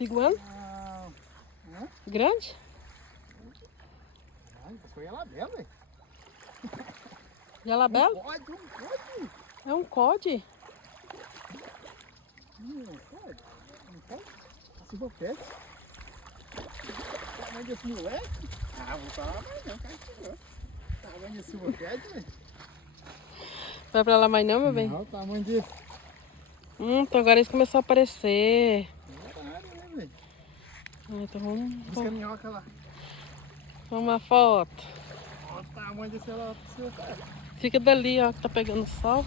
Iguana? Hã? Grande? Foi ela bela, velho. Jalabela? Pode. É um code. Não pode. Não pode. A silva pede. Tamanho desse moleque. Vou falar mais não, cara. Tamanho desse silva pede, velho. Vai pra lá mais não, meu bem? Não, tamanho desse. Então agora eles começaram a aparecer. Caralho, né, velho? Então vamos Busca a minhoca lá. uma foto. Olha o tamanho desse ela. Fica dali, ó, que tá pegando sol.